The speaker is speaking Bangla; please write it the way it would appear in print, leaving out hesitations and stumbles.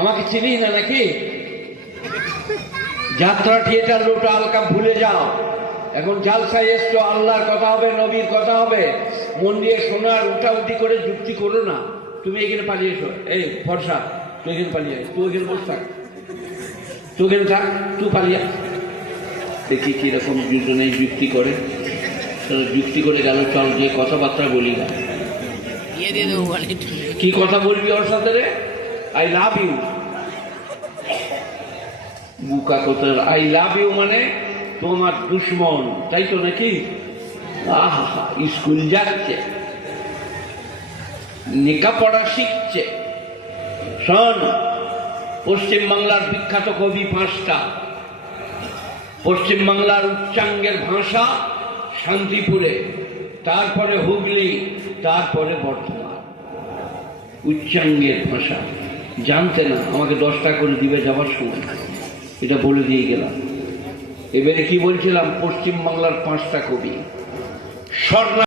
আমাকে চিনি না নাকি? যাত্রা থিয়েটার লোটা হালকা ভুলে যাও। এখন জালসায় এসছো, আল্লাহর কথা হবে, নবীর কথা হবে, মন দিয়ে শোনার উঠাউটি করে যুক্তি করো না। তুমি এখানে পালিয়ে এসো। এই ফর্সা, তুই এখানে পালিয়ে আয়, তুই এখানে বসে থাক, তুই এখানে থাক, তুই পালিয়ে দেখি কিরকম দুজনে যুক্তি করে। যুক্তি করে গেল, চল যে কথাবার্তা বলি না। কি কথা বলবি ওর সাথে রে? I love you. বুকা কোথায়? আই লাভ ইউ মানে তোমার দুশ্মন, তাই তো নাকি? আহা, স্কুল যাচ্ছে, লেখাপড়া শিখছে। শোন, পশ্চিমবাংলার বিখ্যাত কবি 5টা। পশ্চিমবাংলার উচ্চাঙ্গের ভাষা শান্তিপুরে, তারপরে হুগলি, তারপরে বর্ধমান। উচ্চাঙ্গের ভাষা জানতে না, আমাকে 10 টাকা করে দিবে যাবার সময়, এটা বলে দিয়ে গেলাম। এবারে কি বলছিলাম? পশ্চিমবাংলার 5টা কবি। স্বর্ণা